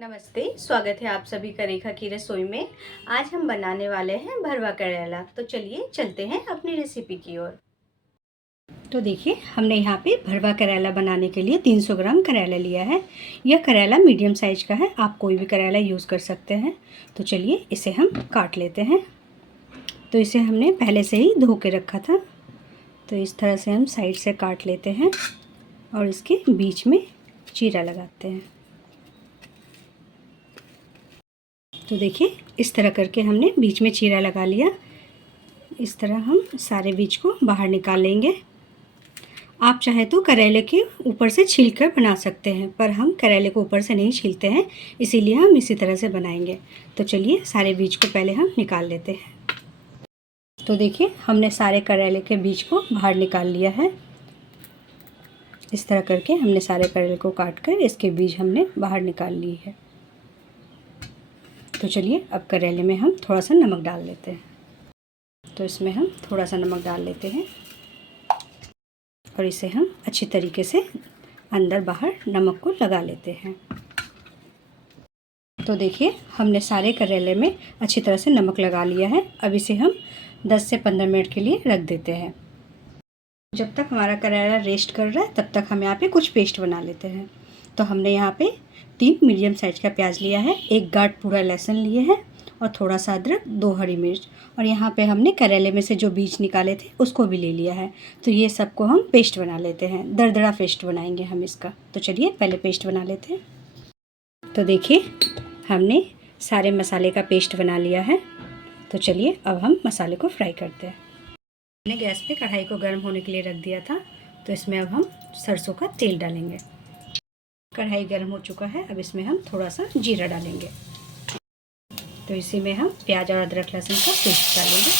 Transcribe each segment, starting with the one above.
नमस्ते, स्वागत है आप सभी का रेखा की रसोई में। आज हम बनाने वाले हैं भरवा करेला। तो चलिए चलते हैं अपनी रेसिपी की ओर। तो देखिए, हमने यहाँ पे भरवा करेला बनाने के लिए 300 ग्राम करेला लिया है। यह करेला मीडियम साइज का है, आप कोई भी करेला यूज़ कर सकते हैं। तो चलिए इसे हम काट लेते हैं। तो इसे हमने पहले से ही धो के रखा था। तो इस तरह से हम साइड से काट लेते हैं और इसके बीच में चीरा लगाते हैं। तो देखिए, इस तरह करके हमने बीच में चीरा लगा लिया। इस तरह हम सारे बीज को बाहर निकाल लेंगे। आप चाहे तो करेले के ऊपर से छील कर बना सकते हैं, पर हम करेले को ऊपर से नहीं छीलते हैं, इसीलिए हम इसी तरह से बनाएंगे। तो चलिए सारे बीज को पहले हम निकाल लेते हैं। तो देखिए, हमने सारे करेले के बीज को बाहर निकाल लिया है। इस तरह करके हमने सारे करेले को काट कर इसके बीज हमने बाहर निकाल लिए है। तो चलिए अब करेले में हम थोड़ा सा नमक डाल लेते हैं। तो इसमें हम थोड़ा सा नमक डाल लेते हैं और इसे हम अच्छी तरीके से अंदर बाहर नमक को लगा लेते हैं। तो देखिए, हमने सारे करेले में अच्छी तरह से नमक लगा लिया है। अब इसे हम 10 से 15 मिनट के लिए रख देते हैं। जब तक हमारा करेला रेस्ट कर रहा है तब तक हम यहाँ पे कुछ पेस्ट बना लेते हैं। तो हमने यहाँ पे 3 मीडियम साइज का प्याज लिया है, 1 गांठ पूरा लहसुन लिए है और थोड़ा सा अदरक, 2 हरी मिर्च, और यहाँ पे हमने करेले में से जो बीज निकाले थे उसको भी ले लिया है। तो ये सबको हम पेस्ट बना लेते हैं, दरदरा पेस्ट बनाएंगे हम इसका। तो चलिए पहले पेस्ट बना लेते हैं। तो देखिए, हमने सारे मसाले का पेस्ट बना लिया है। तो चलिए अब हम मसाले को फ्राई करते हैं। मैंने गैस पे कढ़ाई को गर्म होने के लिए रख दिया था। तो इसमें अब हम सरसों का तेल डालेंगे। कढ़ाई गर्म हो चुका है, अब इसमें हम थोड़ा सा जीरा डालेंगे। तो इसी में हम प्याज और अदरक लहसुन का पेस्ट डालेंगे।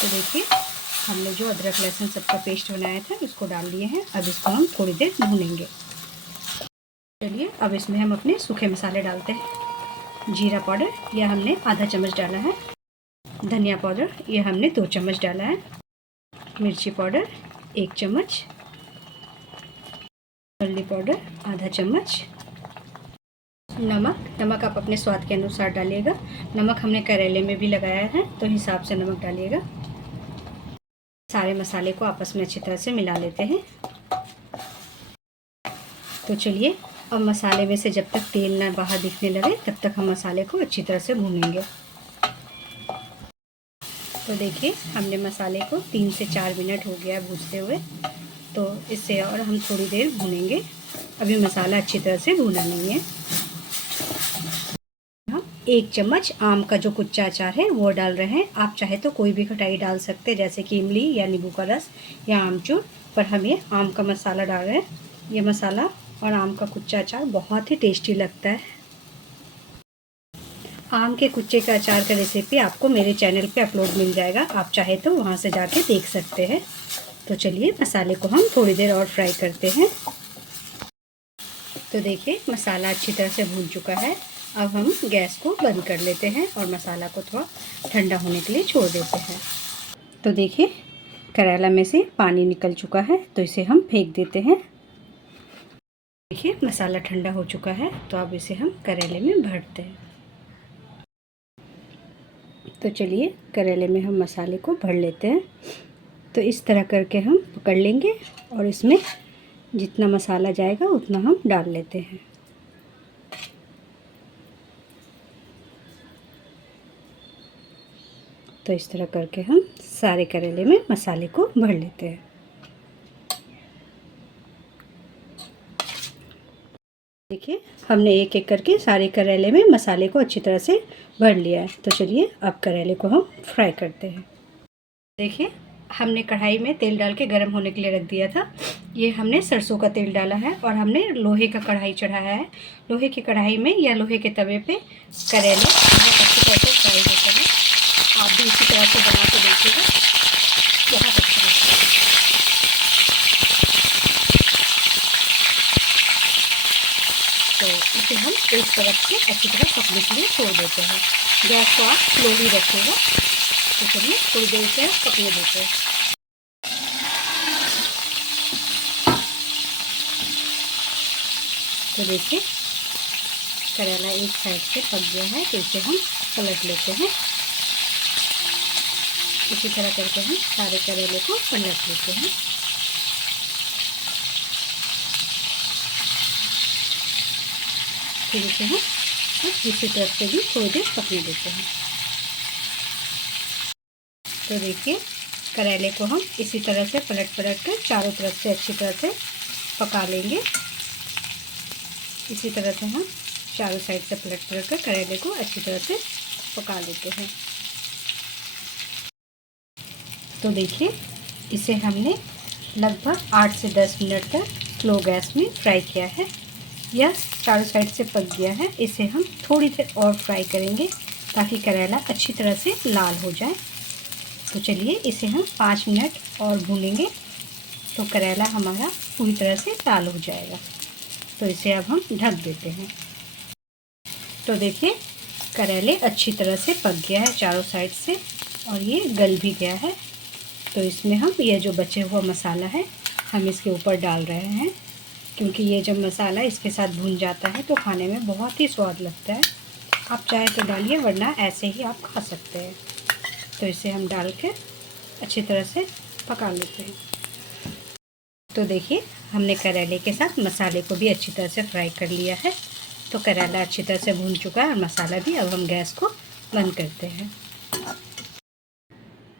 तो देखिए, हमने जो अदरक लहसुन सबका पेस्ट बनाया था उसको डाल दिए हैं। अब इसको हम थोड़ी देर भूनेंगे। चलिए अब इसमें हम अपने सूखे मसाले डालते हैं। जीरा पाउडर यह हमने आधा चम्मच डाला है, धनिया पाउडर ये हमने 2 चम्मच डाला है, मिर्ची पाउडर 1 चम्मच, हल्दी पाउडर आधा चम्मच, नमक आप अपने स्वाद के अनुसार डालिएगा। नमक हमने करेले में भी लगाया है तो हिसाब से नमक डालिएगा। सारे मसाले को आपस में अच्छी तरह से मिला लेते हैं। तो चलिए अब मसाले में से जब तक तेल ना बाहर दिखने लगे तब तक हम मसाले को अच्छी तरह से भूनेंगे। तो देखिए, हमने मसाले को 3 से 4 मिनट हो गया भूनते हुए। तो इससे और हम थोड़ी देर भूनेंगे। अभी मसाला अच्छी तरह से भुना नहीं है। हम 1 चम्मच आम का जो कुच्चा अचार है वो डाल रहे हैं। आप चाहे तो कोई भी खटाई डाल सकते हैं, जैसे कि इमली या नींबू का रस या आमचूर, पर हम ये आम का मसाला डाल रहे हैं। ये मसाला और आम का कुच्चा अचार बहुत ही टेस्टी लगता है। आम के कुच्चे का अचार का रेसिपी आपको मेरे चैनल पे अपलोड मिल जाएगा, आप चाहे तो वहाँ से जाके देख सकते हैं। तो चलिए मसाले को हम थोड़ी देर और फ्राई करते हैं। तो देखिए, मसाला अच्छी तरह से भून चुका है। अब हम गैस को बंद कर लेते हैं और मसाला को थोड़ा ठंडा होने के लिए छोड़ देते हैं। तो देखिए, करेला में से पानी निकल चुका है, तो इसे हम फेंक देते हैं। देखिए, मसाला ठंडा हो चुका है, तो अब इसे हम करेले में भरते हैं। तो चलिए करेले में हम मसाले को भर लेते हैं। तो इस तरह करके हम पकड़ लेंगे और इसमें जितना मसाला जाएगा उतना हम डाल लेते हैं। तो इस तरह करके हम सारे करेले में मसाले को भर लेते हैं। देखिए, हमने एक एक करके सारे करेले में मसाले को अच्छी तरह से भर लिया है। तो चलिए अब करेले को हम फ्राई करते हैं। देखिए, हमने कढ़ाई में तेल डाल के गर्म होने के लिए रख दिया था। ये हमने सरसों का तेल डाला है और हमने लोहे का कढ़ाई चढ़ाया है। लोहे की कढ़ाई में या लोहे के तवे पे करेले बहुत अच्छी तरह से फ्राई होते हैं। आप भी इसी तरह से बना के देखिएगा, बहुत अच्छा लगता है। तो इसे हम एक तरफ से अच्छी तरह पकने के लिए छोड़ देते हैं। गैस को आप स्लोली रखिएगा। तो चलिए थोड़ी देर से पकने देते हैं। तो देखिए करेला एक साइड से पक गया है, तो इसे हम पलट लेते हैं। इसी तरह करके हम सारे करेले को पलट लेते हैं। फिर इसे हम दूसरी तरफ से भी थोड़ी देर पकने देते हैं। तो देखिए करेले को हम इसी तरह से पलट कर चारों तरफ से अच्छी तरह से पका लेंगे। इसी तरह से हम चारों साइड से पलट कर करेले को अच्छी तरह से पका लेते हैं। तो देखिए इसे हमने लगभग 8 से 10 मिनट तक स्लो गैस में फ्राई किया है। यह चारों साइड से पक गया है। इसे हम थोड़ी देर और फ्राई करेंगे ताकि करेला अच्छी तरह से लाल हो जाए। तो चलिए इसे हम 5 मिनट और भूनेंगे तो करेला हमारा पूरी तरह से लाल हो जाएगा। तो इसे अब हम ढक देते हैं। तो देखिए करेले अच्छी तरह से पक गया है चारों साइड से और ये गल भी गया है। तो इसमें हम ये जो बचे हुआ मसाला है हम इसके ऊपर डाल रहे हैं, क्योंकि ये जब मसाला इसके साथ भून जाता है तो खाने में बहुत ही स्वाद लगता है। आप चाहे तो डालिए, वरना ऐसे ही आप खा सकते हैं। तो इसे हम डाल के अच्छी तरह से पका लेते हैं। तो देखिए हमने करेले के साथ मसाले को भी अच्छी तरह से फ्राई कर लिया है। तो करेला अच्छी तरह से भून चुका है और मसाला भी। अब हम गैस को बंद करते हैं।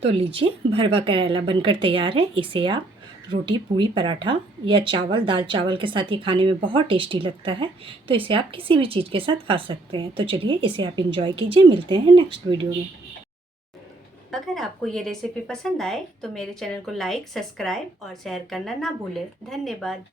तो लीजिए भरवा करेला बनकर तैयार है। इसे आप रोटी, पूरी, पराठा या चावल, दाल चावल के साथ ये खाने में बहुत टेस्टी लगता है। तो इसे आप किसी भी चीज़ के साथ खा सकते हैं। तो चलिए इसे आप इंजॉय कीजिए। मिलते हैं नेक्स्ट वीडियो में। अगर आपको ये रेसिपी पसंद आए तो मेरे चैनल को लाइक, सब्सक्राइब और शेयर करना ना भूलें। धन्यवाद।